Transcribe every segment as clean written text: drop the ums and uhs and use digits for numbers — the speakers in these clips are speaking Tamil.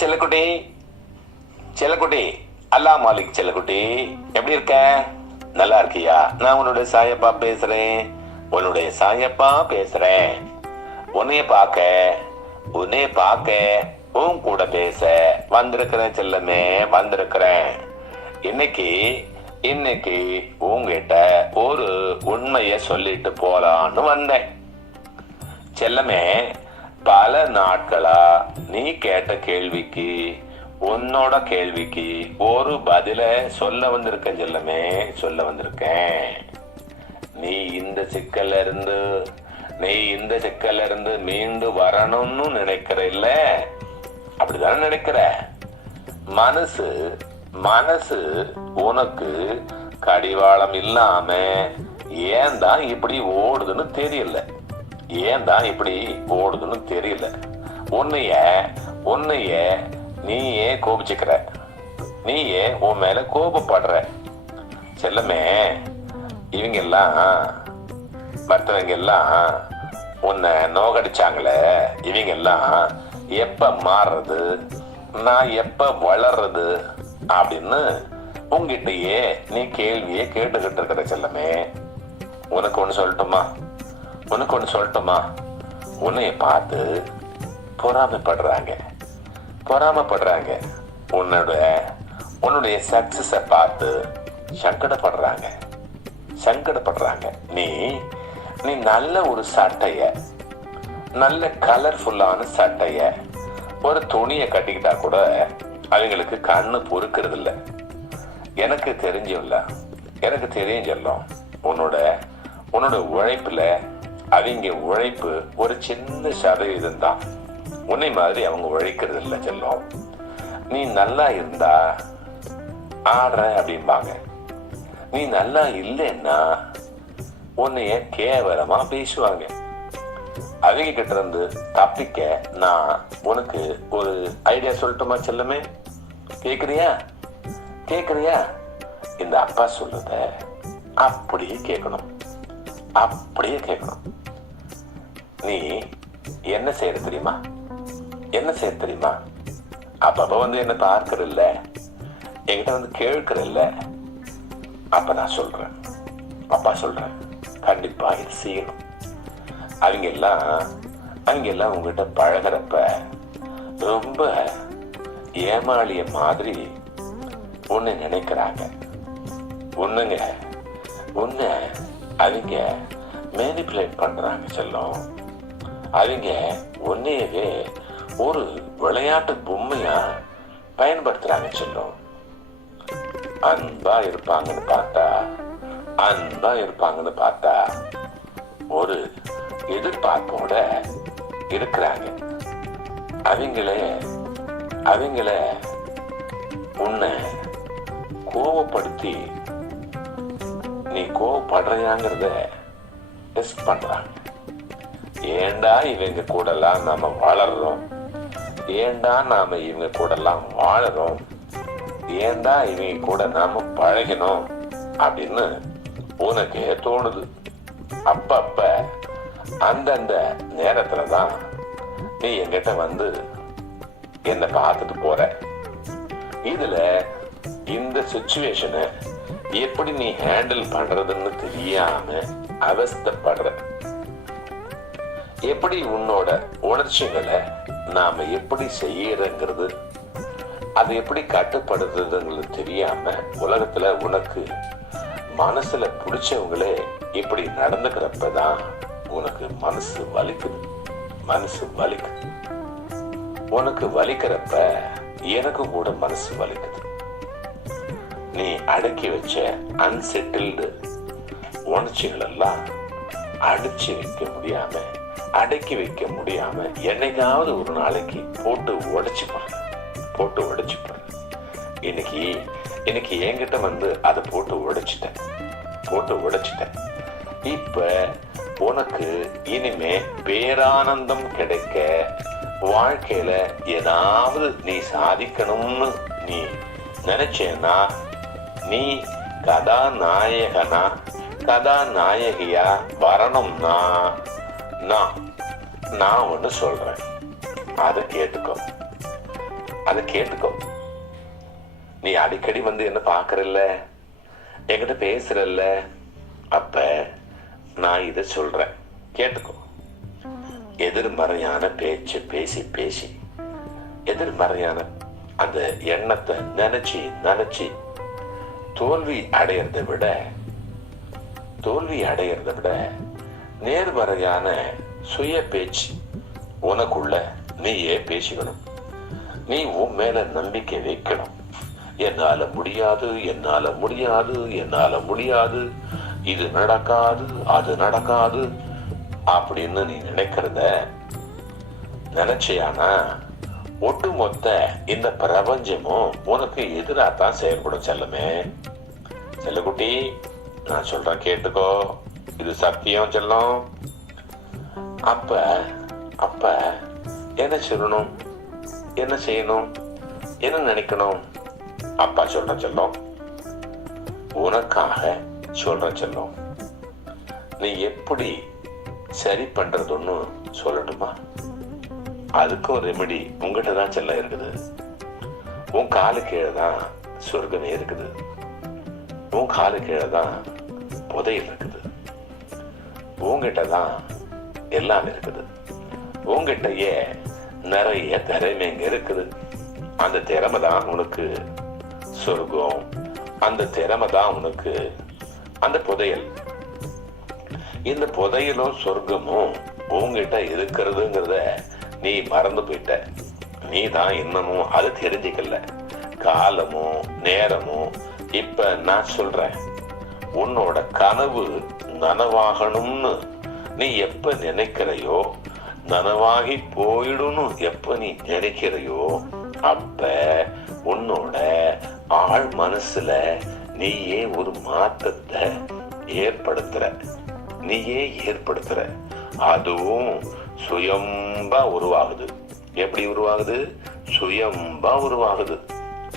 செல்லக்குட்டி, செல்லக்குட்டி, அல்லா மாலிக் செல்லக்குட்டி, எப்படி இருக்க? நல்லா இருக்கியா? நான் உன்னுடைய சாயப்பா பேசுறேன். உன்னுடைய சாயப்பா பேசுறேன். உன்னைய பார்க்க உன் கூட பேச வந்திருக்கிறேன் செல்லமே, வந்திருக்கிறேன். இன்னைக்கு இன்னைக்கு உங்ககிட்ட ஒரு உண்மைய சொல்லிட்டு போலான்னு வந்தேன் செல்லமே. பல நாட்களா நீ கேட்ட கேள்விக்கு, உன்னோட கேள்விக்கு ஒரு பதில சொல்ல வந்திருக்கேன் செல்லமே, சொல்ல வந்திருக்கேன். நீ இந்த சிக்கல்ல இருந்து மீண்டு வரணும்னு நினைக்கிற இல்ல? அப்படிதானே நினைக்கிற? மனசு உனக்கு கடிவாளம் இல்லாம ஏன் தான் இப்படி ஓடுதுன்னு தெரியல. உன்னைய நீ ஏன் கோபிச்சுக்கிற? நீ ஏன் உன் மேல கோபப்படுற செல்லமே? இவங்க எல்லாம் மற்றவங்க எல்லாம் உன்னை நோகடிச்சாங்களே, இவங்க எல்லாம் எப்ப மாறுறது, நான் எப்ப வளர்றது அப்படின்னு உங்ககிட்டயே நீ கேள்வியே கேட்டுக்கிட்டு இருக்கிற செல்லமே. உனக்கு ஒண்ணு சொல்லட்டுமா? உன்னைய பார்த்து பொறாமப்படுறாங்க. உன்னுடைய சக்சஸ பார்த்து சங்கடப்படுறாங்க. நீ நல்ல ஒரு சட்டைய, நல்ல கலர்ஃபுல்லான சட்டைய, ஒரு துணிய கட்டிக்கிட்டா கூட அவங்களுக்கு கண்ணு பொறுக்கிறது இல்ல. எனக்கு தெரியும் சொல்லும். உன்னோட உழைப்புல அவங்க உழைப்பு ஒரு சின்ன சதவீதம் தான். உன்னை மாதிரி அவங்க உழைக்கிறது இல்ல செல்லும். நீ நல்லா இருந்தா ஆடுற அப்படிம்பாங்க. நீ நல்லா இல்லைன்னா உன்னைய கேவலமா பேசுவாங்க. அவங்க கிட்ட இருந்து தப்பிக்க நான் உனக்கு ஒரு ஐடியா சொல்லட்டுமா செல்லமே? கேக்குறியா? இந்த அப்பா சொல்றத அப்படியே கேட்கணும். நீ என்ன செய்யற தெரியுமா? அப்பப்ப வந்து என்ன பார்க்கற இல்ல, என்கிட்ட வந்து கேட்கற இல்ல. அப்ப நான் சொல்றேன், அப்பா சொல்றேன், கண்டிப்பா இது செய்யணும். அவங்க எல்லாம் உங்ககிட்ட பழகிறப்ப ரொம்ப ஏமாளிய மாதிரி உன்னை நினைக்கிறாங்க. உன்னை அவங்க மேனிபுலேட் பண்றாங்க செல்லம். அவங்க உன்னையவே ஒரு விளையாட்டு பொம்மையா பயன்படுத்துறாங்க செல்லம். அன்பா இருப்பாங்கன்னு பார்த்தா ஒரு எதிர்பார்ப்போட இருக்கிறாங்க. அவங்கள உன்னை கோவப்படுத்தி நீ கோவப்படுறியாங்கிறத டெஸ்ட் பண்றாங்க. ஏண்டா இவங்க கூட எல்லாம் நாம வளர்றோம், ஏண்டா நாம இவங்க கூட எல்லாம் வாழறோம், ஏண்டா இவங்க கூட நாம பழகணும் அப்படின்னு உனக்கு தோணுது. அப்பப்ப அந்தந்த நேரத்துலதான் நீ என்கிட்ட வந்து என்ன பார்த்துட்டு போற. இதுல இந்த சிச்சுவேஷனை எப்படி நீ ஹேண்டில் பண்றதுன்னு தெரியாம அவஸ்தைப்படுற. எப்படி உன்னோட உணர்ச்சிகளை நாம எப்படி செய்யறங்கிறது, அது எப்படி கட்டுப்படுத்துறதுங்கிறது தெரியாம உலகத்துல உனக்கு மனசுல பிடிச்சவங்களே இப்படி நடந்துக்கிறப்பதான் உனக்கு மனசு வலிக்குது. உனக்கு வலிக்கிறப்ப எனக்கு கூட மனசு வலிக்குது. நீ அடக்கி வச்ச அன்செட்டில்டு உணர்ச்சிகள் எல்லாம் அடக்கி வைக்க முடியாம என்னைக்காவது ஒரு நாளைக்கு போட்டு உடைச்சு போற. இன்னைக்கு என்கிட்ட வந்து அதை போட்டு உடைச்சிட்டேன். இப்ப உனக்கு இனிமே பேரானந்தம் கிடைக்க, வாழ்க்கையில ஏதாவது நீ சாதிக்கணும்னு நீ நினைச்சேன்னா, நீ கதாநாயகியா வரணும்னா நான் ஒண்ணு சொல்றேன், அதை கேட்டுக்கோ. அதை கேட்டுக்கோ. நீ அடிக்கடி வந்து என்ன பாக்குறல்ல, என்கிட்ட பேசுறல்ல, அப்ப நான் இத சொல்றேன் கேட்டுக்கோ. எதிர்மறையான பேச்சு பேசி பேசி எதிர்மறையான அந்த எண்ணத்தை நினைச்சு நினைச்சு தோல்வி அடையறதை விட நேர்மறையான சுய பேச்சு உனக்குள்ள நீயே பேசிக்கணும். நீ உன் மேல நம்பிக்கை வைக்கணும். என்னால முடியாது, என்னால முடியாது, என்னால முடியாது, இது நடக்காது, அது நடக்காது அப்படின்னு நீ நினைக்கிறத நினைச்சியானா ஒட்டுமொத்த இந்த பிரபஞ்சமும் உனக்கு எதிராத்தான் செயல்படும். செல்லமே, செல்லக்குட்டி, நான் சொல்றேன் கேட்டுக்கோ. இது சத்தியம் செல்லம். அப்ப அப்ப என்ன சொல்லணும், என்ன செய்யணும், என்ன நினைக்கணும்? அப்பா சொல்ற செல்லம், உனக்காக சொல்ற செல்லம். நீ எப்படி சரி பண்றதுன்னு சொல்லட்டுமா? அதுக்கும் ரெமெடி உங்ககிட்ட தான் செல்லம் இருக்குது. உன் காலு கீழே தான் சொர்க்கமே இருக்குது. உன் காலு கீழே தான் புதையல் இருக்குது. உங்ககிட்ட தான் எல்லாம் இருக்குது. உங்ககிட்டயே நிறைய திறமைங்க இருக்குது. அந்த திறமை தான் உனக்கு சொர்க்கம். அந்த திறமை தான் உனக்கு அந்த புதையல். இந்த புதையலும் சொர்க்கமும் உங்ககிட்ட இருக்கிறதுங்கிறத நீ மறந்து போயிட்ட. நீ தான் இன்னமும் அது தெரிஞ்சுக்கல. காலமும் நேரமும் இப்ப நான் சொல்றேன். உன்னோட கனவு நனவாகணும்னு நீ எப்ப நினைக்கிறையோ, நனவாகி போயிடும் எப்ப நீ நினைக்கிறையோ, அப்ப உன்னோட ஆழ் மனசுல நீயே ஒரு மாற்றத்தை ஏற்படுத்துற. அதுவும் சுயம்பா உருவாகுது. எப்படி உருவாகுது? சுயம்பா உருவாகுது.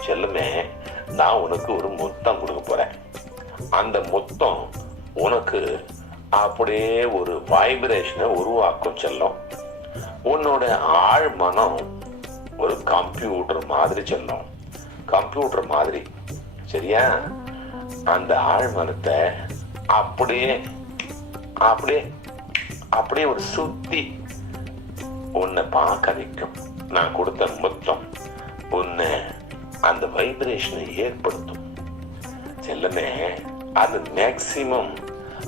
செல்லுமே, நான் உனக்கு ஒரு முத்தம் கொடுக்க போறேன். அந்த முத்தம் உனக்கு அப்படியே ஒரு வைப்ரேஷனை உருவாக்கும் செல்லம். உன்னோட ஆழ் மனம் ஒரு கம்ப்யூட்டர் மாதிரி செல்லும். கம்ப்யூட்டர் மாதிரி, சரியா? அந்த ஆழ் மனத்தை அப்படியே அப்படியே அப்படியே ஒரு சுத்தி உன்னை பார்க்க வைக்கும். நான் கொடுத்த முத்தம் உன்னை அந்த வைப்ரேஷனை ஏற்படுத்தும். செல்லமே, அது மேக்சிமம்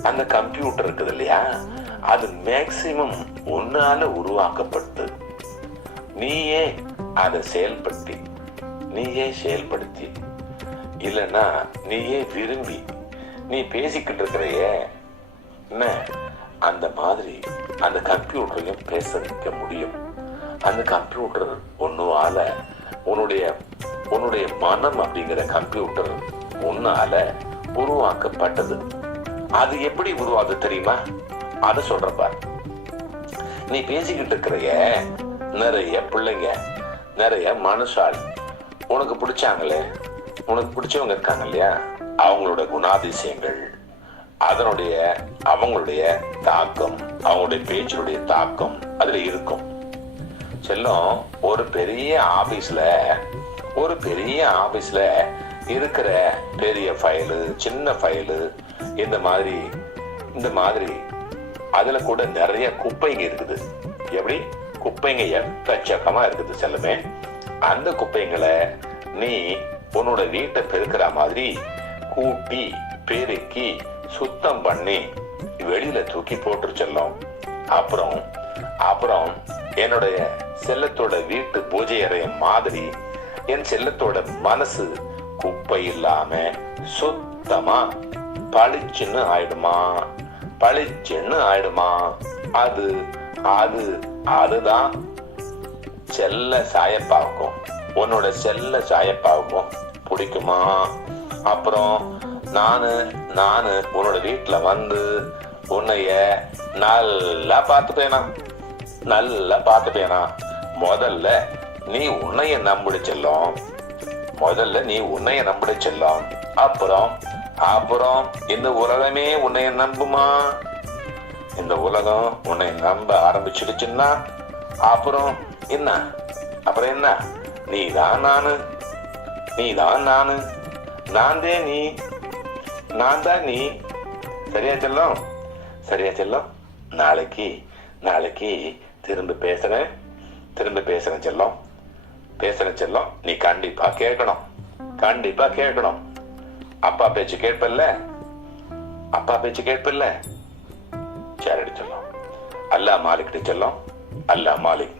அந்த கம்ப்யூட்டர் இருக்குது இல்லையா, அது மேக்சிமம் உன்னால உருவாக்கப்பட்டு நீயே அதை செயல்படுத்தி இல்லைன்னா நீயே விரும்பி நீ பேசிக்கிட்டு இருக்கிறைய என்ன, அந்த மாதிரி அந்த கம்ப்யூட்டரையும் பேச வைக்க முடியும். அந்த கம்ப்யூட்டர் ஒன்னால உன்னுடைய மனம் அப்படிங்கிற கம்ப்யூட்டர் உன்னால உருவாக்கப்பட்டது. அது எப்படி உருவாது தெரியுமா? அத சொல்ற பாரு. நீ பேசிக்கிட்டு இருக்கிற நிறைய பிள்ளைங்க, நிறைய மனுஷாள் உனக்கு பிடிச்சாங்களே, உனக்கு பிடிச்சவங்க இருக்காங்க இல்லையா, அவங்களோட குணாதிசயங்கள், அவங்களுடைய தாக்கம், அவங்களுடைய பேச்சினுடைய தாக்கம் அதுல இருக்கும். செல்லம், ஒரு பெரிய ஆபீஸ்ல இருக்கிற பெரிய ஃபைலு, சின்ன ஃபைலு, இந்த மாதிரி அதுல கூட நிறைய குப்பைங்க இருக்குது. எப்படி? குப்பைங்க எக்கச்சக்கமா இருக்குது செல்லமே. அந்த குப்பைங்களை நீ உன்னோட வீட்டை பெருக்கிற மாதிரி கூட்டி பெருக்கி சுத்தம் பண்ணி வெளியில தூக்கி போட்டு செல்லும். அப்புறம் என்னுடைய செல்லத்தோட வீட்டு பூஜை அறைய மாதிரி என் செல்லத்தோட மனசு குப்பை இல்லாம சுத்தமா பளிச்சுன்னு ஆயிடுமா. அதுதான் செல்ல சாயப்பாவுக்கும் உன்னோட செல்ல சாயப்பாவுக்கும் பிடிக்குமா? அப்புறம் நானு உன்னோட வீட்டுல வந்து உன்னைய நல்லா பார்த்துப்பேனா. முதல்ல நீ உன்னைய நம்பிடு செல்லும். அப்புறம் இந்த உலகமே உன்னைய நம்புமா? இந்த உலகம் உன்னை நம்ப ஆரம்பிச்சிடுச்சுன்னா அப்புறம் என்ன நீதான் நானு, நீதான் நானு, நான்தே நீ, நான் தான் நீ. சரியா செல்லம்? சரியா செல்லம்? நாளைக்கு நாளைக்கு திரும்ப பேசுறேன் செல்லம். பேசுறேன் செல்லம். நீ கண்டிப்பா கேட்கணும், கண்டிப்பா கேட்கணும். அப்பா பேச்சு கேட்பல்ல? அப்பா பேச்சு கேட்பல்ல? சரி செல்லம். அல்லாஹ் மாலிக் செல்லம். அல்லாஹ் மாலிக்.